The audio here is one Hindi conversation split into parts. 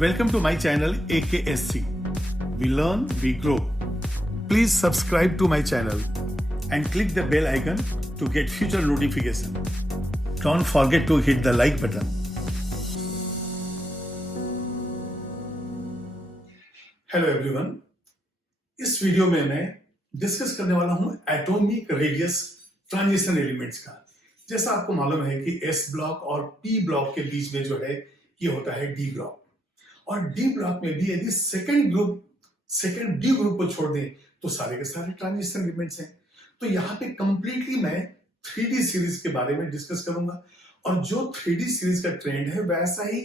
Welcome to my channel AKSC. We learn, we grow. Please subscribe to my channel and click the bell icon to get future notification. Don't forget to hit the like button. Hello everyone, इस वीडियो में मैं डिस्कस करने वाला हूं एटॉमिक रेडियस ट्रांजिशन एलिमेंट्स का। जैसा आपको मालूम है कि एस ब्लॉक और पी ब्लॉक के बीच में जो है ये होता है डी ब्लॉक, और डी ब्लॉक में भी यदि सेकंड डी ग्रुप को छोड़ दें तो सारे के सारे ट्रांजिशन एलिमेंट्स हैं। तो यहाँ पे कंप्लीटली मैं 3D सीरीज के बारे में डिस्कस करूंगा, और जो 3D सीरीज का ट्रेंड है वैसा ही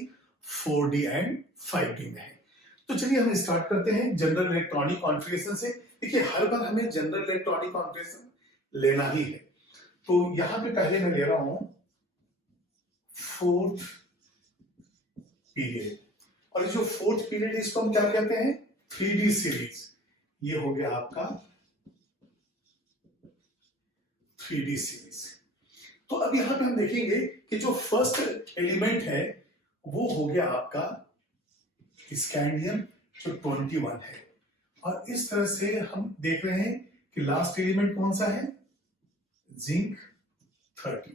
4D एंड 5D में है। तो चलिए हम स्टार्ट करते हैं जनरल इलेक्ट्रॉनिक कॉन्फ़िगरेशन से। देखिए, हर बार हमें जनरल इलेक्ट्रॉनिक कॉन्फ़िगरेशन लेना ही है। तो यहां पे पहले मैं ले रहा हूं फोर्थ पीरियड, और जो फोर्थ पीरियड इसको हम क्या कहते हैं? 3D series. ये हो गया आपका 3D सीरीज। तो अब यहां पे हम देखेंगे कि जो फर्स्ट एलिमेंट है वो हो गया आपका स्कैंडियम, जो 21 है, और इस तरह से हम देख रहे हैं कि लास्ट एलिमेंट कौन सा है? जिंक 30।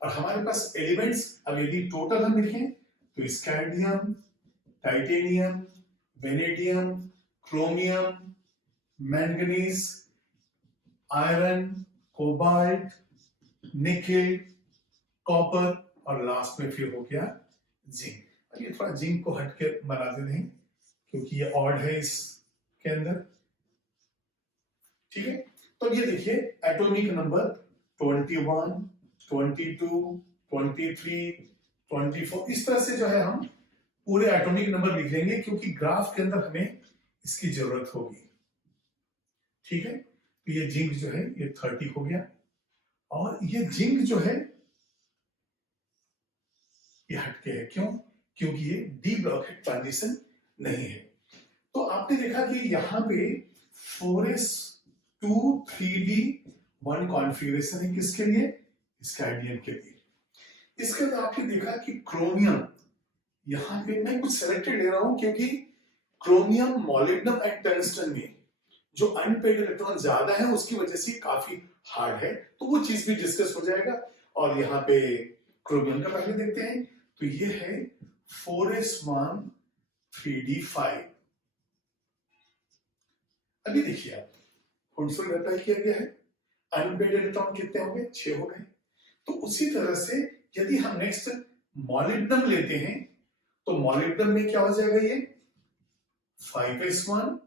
और हमारे पास एलिमेंट्स अब यदि टोटल हम लिखें तो scandium, titanium, vanadium, chromium, manganese, iron, cobalt, nickel, copper, और लास्ट में फिर हो गया जिंक। ये थोड़ा जिंक को हटके बना देते हैं क्योंकि ये ऑड है इसके अंदर। ठीक है, तो ये देखिए एटॉमिक नंबर 21, 22, 23, 24, इस तरह से जो है हम पूरे एटॉमिक नंबर लिख लेंगे क्योंकि ग्राफ के अंदर हमें इसकी जरूरत होगी। ठीक है, तो ये जिंक जो है ये 30 हो गया, और ये जिंक जो है ये हटके है। क्यों? क्योंकि ये डी ब्लॉक है, ट्रांजिशन नहीं है। तो आपने देखा कि यहां पे 4s2 3D1 कॉन्फ़िगरेशन है। किसके लिए? स्कैंडियम के लिए। इसके बाद आपने देखा कि क्रोमियम, यहां पे मैं कुछ सेलेक्टेड ले रहा हूं क्योंकि क्रोमियम, मॉलिब्डेनम एंड टंगस्टन में जो अनपेड इलेक्ट्रॉन ज्यादा है उसकी वजह से काफी हार्ड है, तो वो चीज भी डिस्कस हो जाएगा। और यहाँ पे क्रोमियम का पहले देखते हैं, तो ये है 4s1 3D5। अभी देखिए आप, हुंसुल अप्लाई किया गया है, अनपेड इलेक्ट्रॉन कितने हो गए? 6 हो गए। तो उसी तरह से यदि हम नेक्स्ट मॉलिब्डेनम लेते हैं तो मॉलिब्डेनम में क्या हो जाएगा? ये 5s1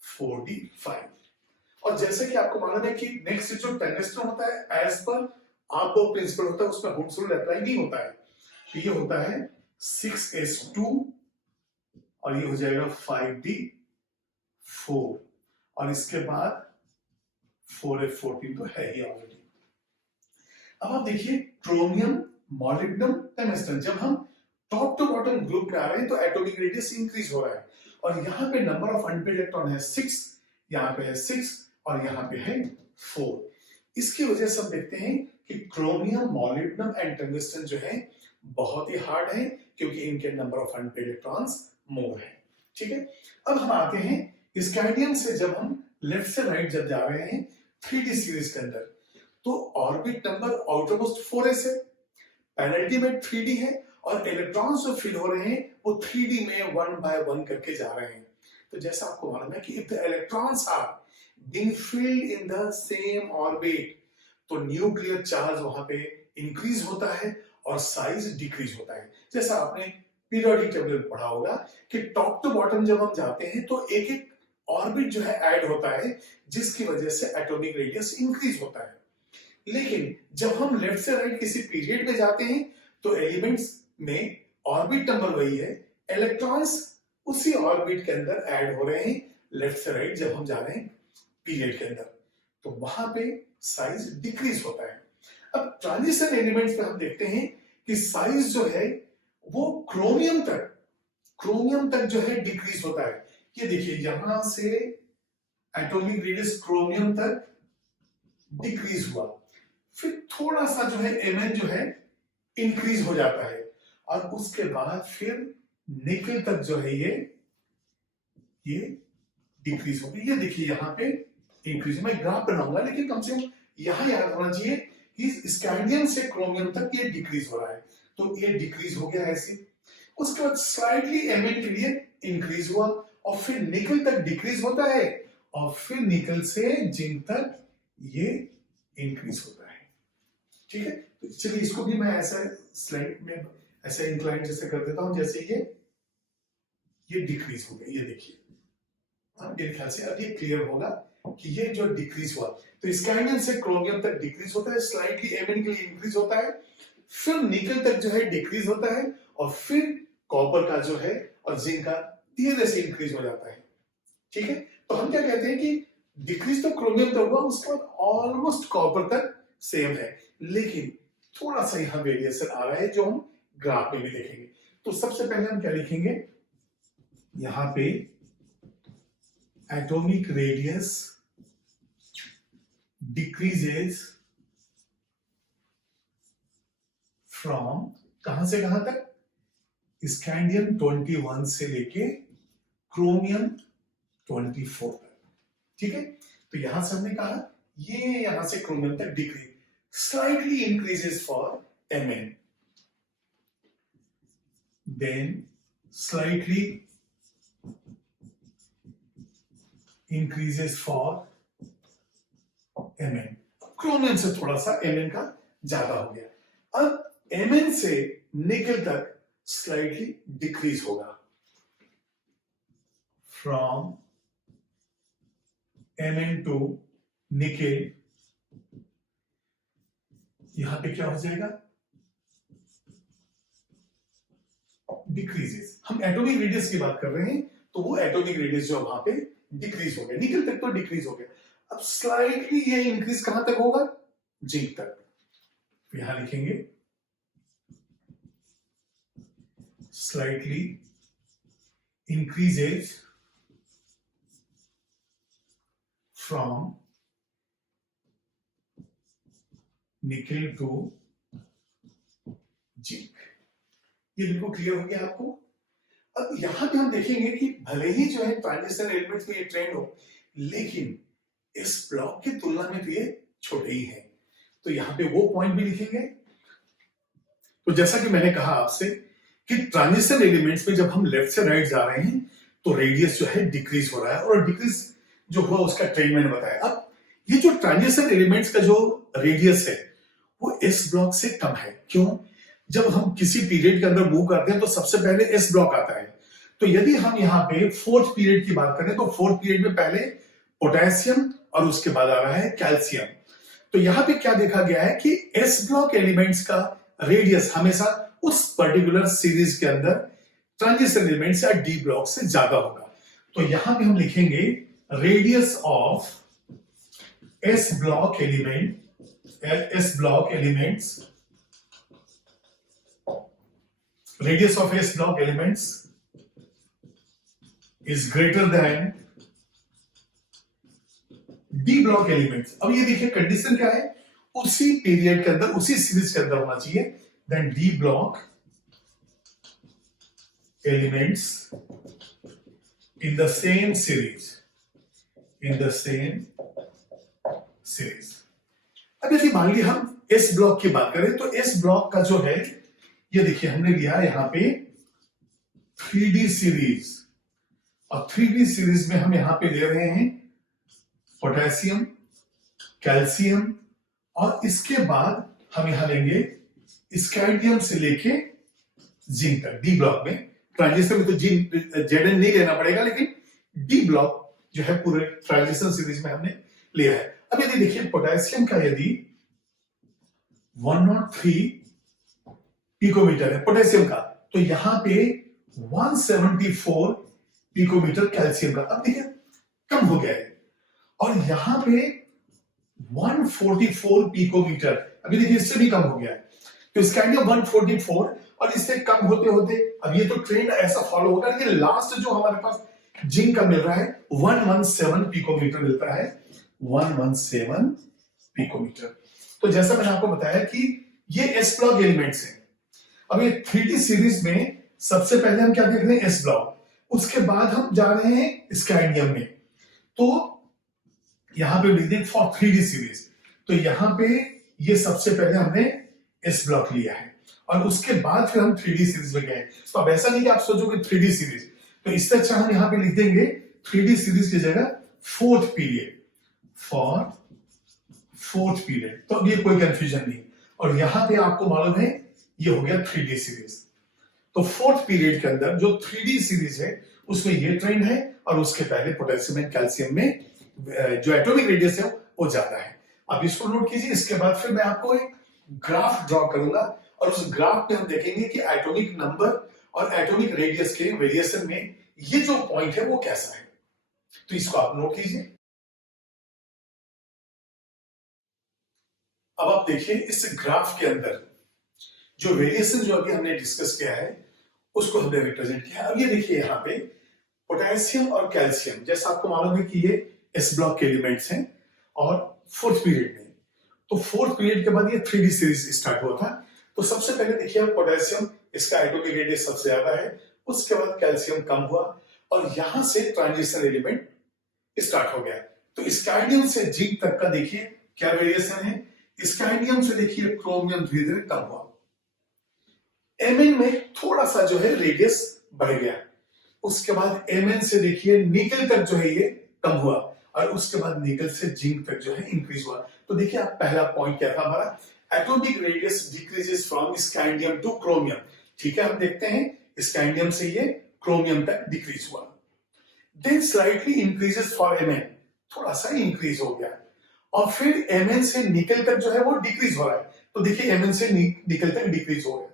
4D5। और जैसे कि आपको मालूम है कि नेक्स्ट जो टंगस्टन होता है एज पर आपको प्रिंसिपल होता है, उसमें हुंसुल अप्लाई नहीं होता है। तो ये होता है 6s2, और ये हो जाएगा 5D4, और इसके बाद 4f14 तो है ही ऑलरेडी। अब आप देखिए क्रोमियम, मॉलिब्डेनम, टंगस्टन, जब हम टॉप टू बॉटम ग्रुप में आ रहे हैं तो एटॉमिक रेडियस इंक्रीज हो रहा है, और यहाँ पे नंबर ऑफ अनपेड इलेक्ट्रॉन है 6, यहाँ पे है 6, और यहाँ पे है 4। इसकी वजह से हम देखते हैं कि क्रोमियम, मॉलिब्डेनम एंड टंगस्टन जो है बहुत ही हार्ड है क्योंकि इनके number of unpaired electrons more है। ठीक है, अब हम आते हैं स्कैंडियम से। जब हम लेफ्ट से राइट जब जा रहे हैं 3D सीरीज के अंदर, तो ऑर्बिट नंबर आउटरमोस्ट 4s है, पेनल्टी में 3D है, और इलेक्ट्रॉन्स जो फिल हो रहे हैं वो 3D में 1 by 1 करके जा रहे हैं। तो जैसा आपको मालूम है कि if the electrons are being filled in the same orbit, तो न्यूक्लियर चार्ज वहां पे इंक्रीज होता है और साइज डिक्रीज होता है। जैसा आपने पीरियोडिक टेबल में पढ़ा होगा कि टॉप टू बॉटम जब हम जाते हैं तो एक एक ऑर्बिट जो है ऐड होता है, जिसकी वजह से एटॉमिक रेडियस इंक्रीज होता है। लेकिन जब हम लेफ्ट से राइट किसी पीरियड में जाते हैं तो एलिमेंट्स में ऑर्बिट नंबर वही है, इलेक्ट्रॉन्स उसी ऑर्बिट के अंदर ऐड हो रहे हैं लेफ्ट से राइट जब हम जा रहे हैं पीरियड के अंदर, तो वहां पे साइज डिक्रीज होता है। अब ट्रांजिशन एलिमेंट्स में हम देखते हैं कि साइज जो है वो क्रोमियम तक जो है डिक्रीज होता है। ये देखिए, यहां से एटॉमिक रेडियस क्रोमियम तक डिक्रीज हुआ, फिर थोड़ा सा जो है Mn जो है इंक्रीज हो जाता है, और उसके बाद फिर निकल तक जो है ये डिक्रीज हो गई। ये देखिए यहाँ पे इंक्रीज, मैं ग्राफ बनाऊंगा लेकिन कम से कम यहाँ याद होना चाहिए कि स्कैंडियम से क्रोमियम तक ये डिक्रीज हो रहा है, तो ये डिक्रीज हो गया ऐसे। उसके बाद स्लाइटली Mn के लिए इंक्रीज हुआ और फिर निकल तक डिक्रीज होता है और फिर निकल से जिंक तक ये इंक्रीज होता है। ठीक है, तो चलिए इसको भी मैं ऐसा स्लाइड में ऐसे इंक्लाइन जैसे कर देता हूं, जैसे ये डिक्रीज हो गया। ये देखिए, मेरे ख्याल से अब ये क्लियर होगा कि ये जो डिक्रीज हुआ, तो स्कैंडियम से क्रोमियम तक डिक्रीज होता है, स्लाइटली Mn के लिए इंक्रीज होता है, फिर निकल तक जो है डिक्रीज होता है और फिर कॉपर का जो है और जिंक का धीरे से इंक्रीज हो जाता है। ठीक है, तो हम क्या कहते हैं कि डिक्रीज तो क्रोमियम तक हुआ, उसके बाद ऑलमोस्ट कॉपर तक सेम है, लेकिन थोड़ा सा यहाँ वेरिएशन आ रहा है जो हम ग्राफ में भी देखेंगे। तो सबसे पहले हम क्या लिखेंगे, यहाँ पे एटॉमिक रेडियस डिक्रीजेस फ्रॉम कहां से कहां तक, स्कैंडियम 21 से लेके क्रोमियम 24 तक। ठीक है, तो यहां से हमने कहा ये यहां से क्रोमियम तक decrease, slightly increases for Mn, then slightly increases for Mn। Chromium से थोड़ा सा Mn का ज्यादा हो गया। अब Mn से निकल तक स्लाइटली डिक्रीज होगा, फ्रॉम Mn टू निकल, यहां पे क्या हो जाएगा, डिक्रीजेस। हम एटॉमिक रेडियस की बात कर रहे हैं, तो वो एटॉमिक रेडियस जो वहां पे डिक्रीज हो गया, निकल तक तो डिक्रीज हो गया। अब स्लाइटली ये इंक्रीज कहां तक होगा, जिंक तक। यहां लिखेंगे स्लाइटली इंक्रीजेज फ्रॉम निकल टू जिंक। ये बिल्कुल क्लियर हो गया आपको। अब यहां पे हम देखेंगे कि भले ही जो है ट्रांजिशन एलिमेंट्स में ये ट्रेंड हो, लेकिन इस ब्लॉक की तुलना में तो ये छोटे ही हैं, तो यहां पे वो पॉइंट भी लिखेंगे। तो जैसा कि मैंने कहा आपसे कि ट्रांजिशन एलिमेंट्स में जब हम लेफ्ट से राइट जा रहे हैं तो रेडियस जो है डिक्रीज हो रहा है, और डिक्रीज जो हुआ उसका ट्रेंड मैंने बताया। अब ये जो ट्रांजिशन एलिमेंट्स का जो रेडियस है वो एस ब्लॉक से कम है। क्यों? जब हम किसी पीरियड के अंदर मूव करते हैं तो सबसे पहले एस ब्लॉक आता है। तो यदि हम यहाँ पे फोर्थ पीरियड की बात करें तो फोर्थ पीरियड में पहले पोटेशियम और उसके बाद आ रहा है कैल्शियम। तो यहाँ पे क्या देखा गया है कि एस ब्लॉक एलिमेंट्स का रेडियस हमेशा उस पर्टिकुलर सीरीज के अंदर ट्रांजिशन एलिमेंट्स या डी ब्लॉक से ज्यादा होगा। तो यहां पे हम लिखेंगे radius of S block elements, radius of S block elements is greater than D block elements. अब ये देखिए कंडीशन क्या है, उसी पीरियड के अंदर उसी सीरीज के अंदर होना चाहिए, then D block elements in the same series, अब यदि मान लिया हम एस ब्लॉक की बात करें तो एस ब्लॉक का जो है ये देखिए हमने लिया यहां पे 3D सीरीज, और 3D सीरीज में हम यहां पे ले रहे हैं पोटेशियम, कैल्शियम, और इसके बाद हम यहां लेंगे स्कैंडियम से लेके जिंक तक। डी ब्लॉक में ट्रांजिशन में तो जिंक Zn नहीं लेना पड़ेगा, लेकिन डी ब्लॉक जो है पूरे ट्रांजिशन सीरीज में हमने लिया है। अब यदि देखिए पोटेशियम का यदि 103 पिकोमीटर है पोटेशियम का, तो यहां पे 174 पिकोमीटर कैल्शियम का। अब देखिए कम हो गया है, और यहां पे 144 पिकोमीटर, अभी देखिए इससे भी कम हो गया है। तो स्कैंडियम 144 और इससे कम होते होते अब ये तो ट्रेंड ऐसा फॉलो होगा, लेकिन लास्ट जो हमारे पास जिंक का मिल रहा है 117 पिकोमीटर मिलता है, 117 पिकोमीटर। तो जैसा मैंने आपको बताया कि ये एस ब्लॉक एलिमेंट्स हैं। अब ये 3D सीरीज में सबसे पहले हम क्या देख रहे हैं, एस ब्लॉक, उसके बाद हम जा रहे हैं स्कैंडियम में। तो यहां पे लिख दें फॉर 3D सीरीज, तो यहां पे ये सबसे पहले हमने एस ब्लॉक लिया है और उसके बाद फिर हम 3D सीरीज में गए। तो अब ऐसा नहीं कि आप सोचोगे 3D सीरीज, तो इससे अच्छा हम यहां पे लिख देंगे 3D सीरीज की जगह fourth period, for fourth period, तो अब ये कोई कंफ्यूजन नहीं। और यहां पे आपको मालूम है ये हो गया 3D सीरीज। तो फोर्थ पीरियड के अंदर जो 3D सीरीज है उसमें ये ट्रेंड है और उसके पहले पोटेशियम एंड कैल्शियम में जो एटॉमिक रेडियस है वो ज्यादा है। अब इसको नोट कीजिए। इसके बाद फिर मैं आपको एक ग्राफ ड्रॉ करूंगा और उस ग्राफ में हम देखेंगे कि एटॉमिक नंबर और एटॉमिक रेडियस के वेरिएशन में ये जो पॉइंट है वो कैसा है। तो इसको आप नोट कीजिए। अब आप देखिए इस ग्राफ के अंदर जो वेरिएशन जो अभी हमने डिस्कस किया है उसको हमने रिप्रेजेंट किया। अब ये देखिए यहाँ पे पोटेशियम और कैल्शियम, जैसा आपको मालूम है कि ये एस ब्लॉक के एलिमेंट्स हैं और फोर्थ पीरियड में, तो फोर्थ पीरियड के बाद ये 3D सीरीज स्टार्ट हुआ था। तो सबसे पहले देखिए पोटेशियम, इसका एटॉमिक रेडियस सबसे ज्यादा है, उसके बाद कैल्शियम कम हुआ और यहां से ट्रांजिशन एलिमेंट स्टार्ट हो गया। तो स्काइडियम से जिंक तक का देखिए क्या वेरिएशन है। स्काइडियम से देखिए क्रोमियम धीरे धीरे कम हुआ, एमएन में थोड़ा सा जो है रेडियस बढ़ गया, उसके बाद एमएन से देखिए निकल तक जो है ये कम हुआ और उसके बाद निकल से जिंक तक जो है इंक्रीज हुआ। तो देखिए आप पहला पॉइंट क्या था हमारा, atomic radius decreases from scandium two chromium. ठीक है, हम देखते हैं स्कैंडियम से ये क्रोमियम तक डिक्रीज हुआ, then slightly increases for MN, थोड़ा सा इंक्रीज हो गया और फिर एमएन से निकल तक जो है वो डिक्रीज हो रहा है। तो देखिए एमएन से निकल तक डिक्रीज हो गया,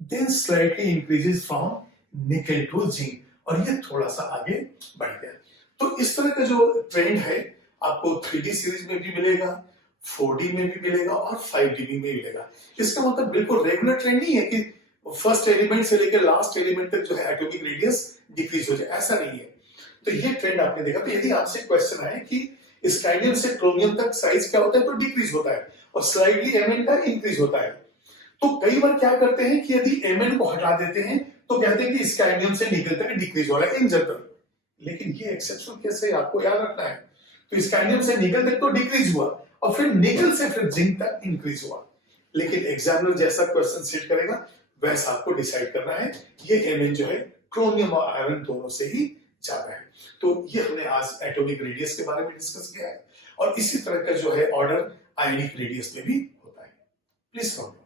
देन स्लाइटली इंक्रीजेस फ्रॉम निकल टू जिंक और ये थोड़ा सा आगे बढ़ गया। तो इस तरह का जो ट्रेंड है आपको 3D सीरीज में भी मिलेगा, 4D में भी मिलेगा और 5D में भी मिलेगा। इसका मतलब बिल्कुल रेगुलर ट्रेंड नहीं है कि फर्स्ट एलिमेंट से लेकर लास्ट एलिमेंट तक जो है एटॉमिक रेडियस डिक्रीज हो जाए, ऐसा नहीं है। तो ये ट्रेंड आपने देखा। तो यदि आपसे क्वेश्चन आए कि स्काइडियम से क्रोमियम तक साइज क्या होता है, तो डिक्रीज होता है और स्लाइटली एमएन का इंक्रीज होता है। तो कई बार क्या करते हैं कि यदि एमएन को हटा देते हैं तो कहते हैं कि स्काइडियम से निकल तक डिक्रीज हो रहा है इन जनरल, लेकिन ये एक्सेप्शनल केस है, आपको याद रखना है। तो स्काइडियम से निकल तक तो डिक्रीज हुआ और फिर निकल से फिर जिंक तक इंक्रीज हुआ, लेकिन एग्जामिनर जैसा क्वेश्चन सेट करेगा वैसा आपको डिसाइड करना है। ये एमएन जो है क्रोमियम और आयरन दोनों से ही ज्यादा है। तो ये हमने आज एटॉमिक रेडियस के बारे में डिस्कस किया है और इसी तरह का जो है ऑर्डर आयनिक रेडियस में भी होता है। Please note.